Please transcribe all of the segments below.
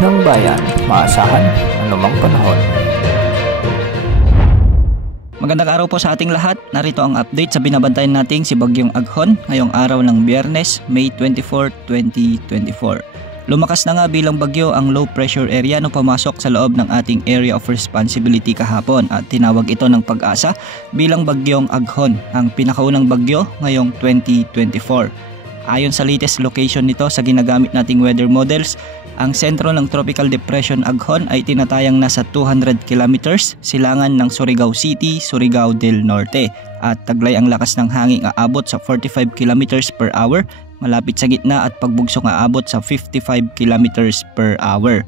ng bayan, maasahan anumang panahon. Magandang araw po sa ating lahat. Narito ang update sa binabantayan nating si Bagyong Aghon ngayong araw ng Biyernes, May 24, 2024. Lumakas na nga bilang bagyo ang low pressure area nung pumasok sa loob ng ating area of responsibility kahapon at tinawag ito ng Pag-asa bilang Bagyong Aghon, ang pinakaunang bagyo ngayong 2024. Ayon sa latest location nito sa ginagamit nating weather models, ang sentro ng Tropical Depression Aghon ay tinatayang nasa 200 kilometers silangan ng Surigao City, Surigao del Norte at taglay ang lakas ng hangin aabot sa 45 kilometers per hour, malapit sa gitna at pagbugsong aabot sa 55 kilometers per hour.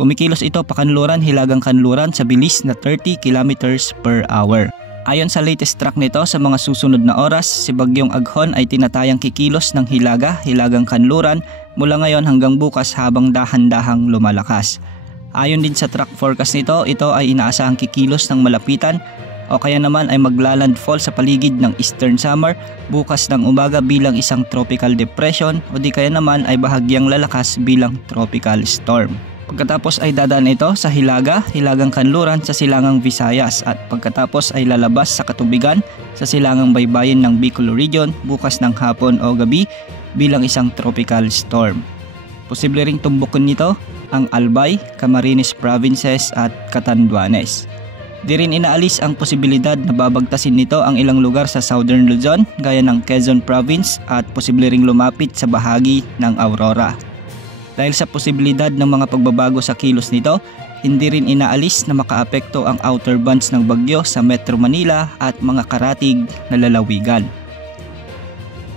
Kumikilos ito pakanluran hilagang kanluran sa bilis na 30 kilometers per hour. Ayon sa latest track nito, sa mga susunod na oras, si Bagyong Aghon ay tinatayang kikilos ng hilagang kanluran mula ngayon hanggang bukas habang dahan-dahang lumalakas. Ayon din sa track forecast nito, ito ay inaasahang kikilos ng malapitan o kaya naman ay maglalandfall sa paligid ng Eastern Samar bukas ng umaga bilang isang tropical depression o di kaya naman ay bahagyang lalakas bilang tropical storm. Pagkatapos ay dadaan ito sa hilagang kanluran sa silangang Visayas at pagkatapos ay lalabas sa katubigan sa silangang baybayin ng Bicol Region bukas ng hapon o gabi bilang isang tropical storm. Posible ring tumbukin nito ang Albay, Camarines Provinces at Catanduanes. Di rin inaalis ang posibilidad na babagtasin nito ang ilang lugar sa Southern Luzon gaya ng Quezon Province at posible ring lumapit sa bahagi ng Aurora. Dahil sa posibilidad ng mga pagbabago sa kilos nito, hindi rin inaalis na makaapekto ang outer bands ng bagyo sa Metro Manila at mga karatig na lalawigan.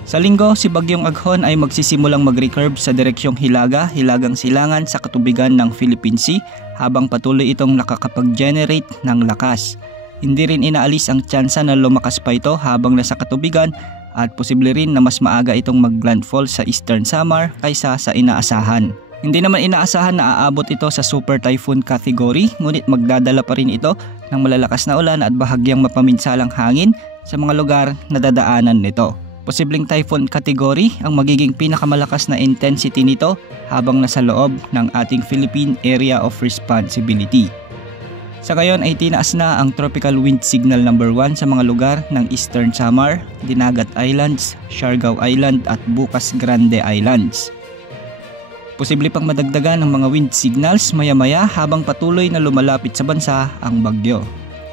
Sa linggo, si Bagyong Aghon ay magsisimulang mag-recurve sa direksyong hilagang silangan sa katubigan ng Philippine Sea habang patuloy itong nakakapag-generate ng lakas. Hindi rin inaalis ang tsansa na lumakas pa ito habang nasa katubigan at posible rin na mas maaga itong maglandfall sa Eastern Samar kaysa sa inaasahan. Hindi naman inaasahan na aabot ito sa super typhoon category, ngunit magdadala pa rin ito ng malalakas na ulan at bahagyang mapaminsalang hangin sa mga lugar na dadaanan nito. Posibleng typhoon category ang magiging pinakamalakas na intensity nito habang nasa loob ng ating Philippine Area of Responsibility. Sa ngayon ay tinaas na ang Tropical Wind Signal number 1 sa mga lugar ng Eastern Samar, Dinagat Islands, Siargao Island at Bukas Grande Islands. Posible pang madagdagan ng mga wind signals maya-maya habang patuloy na lumalapit sa bansa ang bagyo.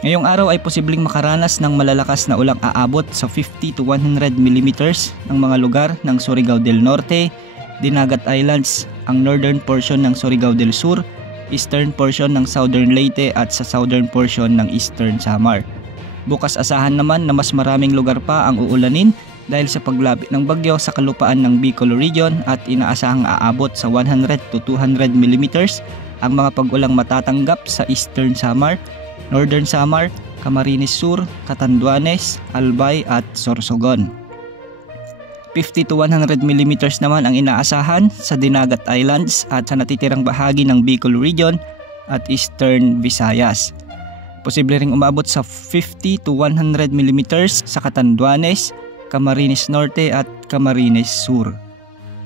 Ngayong araw ay posibleng makaranas ng malalakas na ulang aabot sa 50 to 100 mm ng mga lugar ng Surigao del Norte, Dinagat Islands, ang northern portion ng Surigao del Sur, eastern portion ng Southern Leyte at sa southern portion ng Eastern Samar. Bukas asahan naman na mas maraming lugar pa ang uulanin dahil sa paglapit ng bagyo sa kalupaan ng Bicol Region at inaasahang aabot sa 100 to 200 mm ang mga pag-ulang matatanggap sa Eastern Samar, Northern Samar, Camarines Sur, Catanduanes, Albay at Sorsogon. 50 to 100 mm naman ang inaasahan sa Dinagat Islands at sa natitirang bahagi ng Bicol Region at Eastern Visayas. Posible ring umabot sa 50 to 100 mm sa Catanduanes, Camarines Norte at Camarines Sur.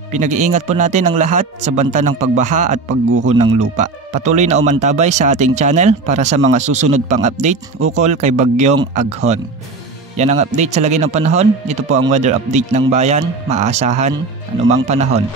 Pinag-iingat po natin ang lahat sa banta ng pagbaha at pagguho ng lupa. Patuloy na umantabay sa ating channel para sa mga susunod pang update ukol kay Bagyong Aghon. Yan ang update sa lagay ng panahon. Ito po ang weather update ng bayan, maasahan anumang panahon.